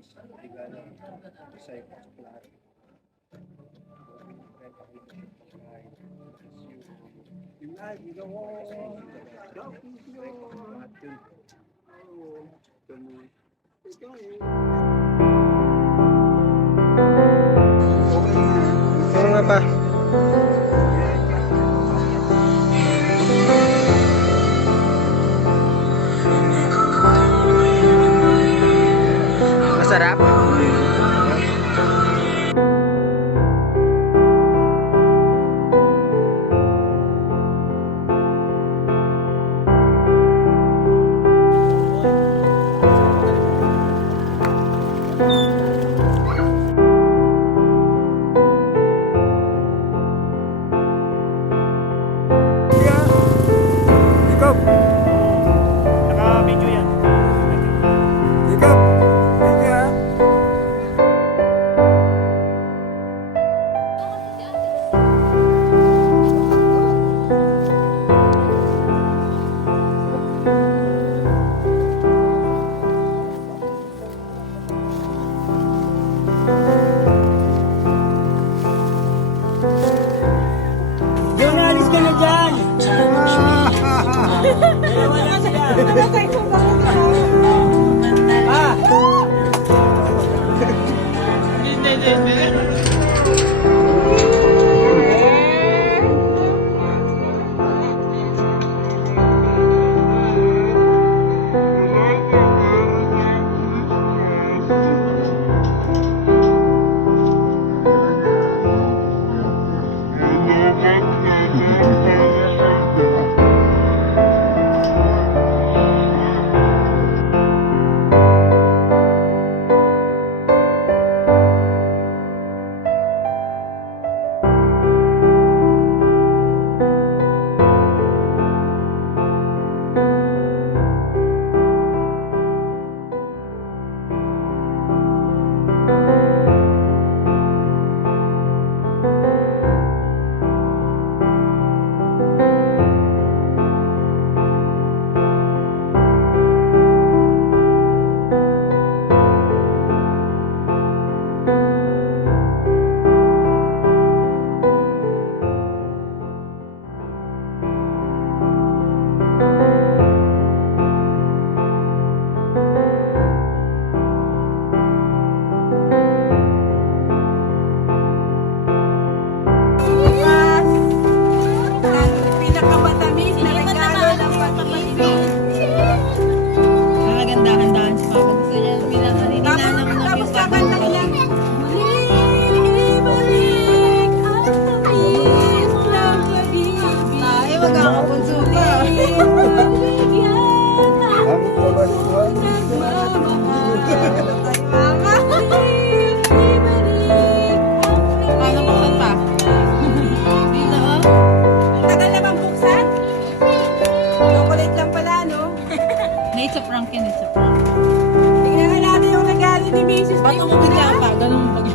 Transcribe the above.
is regalo sa flat. You know Oo nga pa. Masarap. naka-video yan. Jonalis ka na dyan! Dalawa na sila! Ah! Pinakamatamis na regalo ng pag-ibig. Nakagandahan-dahan si Papa. Gusto niya pinakaninanang na Tapos yung kakanta niya. Balik ang tamis ng pag-ibig. Ay, magkakabunso ka. Paano buksan pa? Dito, oh. Tagal na bang buksan? Chocolate lang pala, no? It's a prank yan, it's a prank. Tingnan nga natin yung regalo ni Mrs. Ba't mo bigla pa? Ganun mo pag...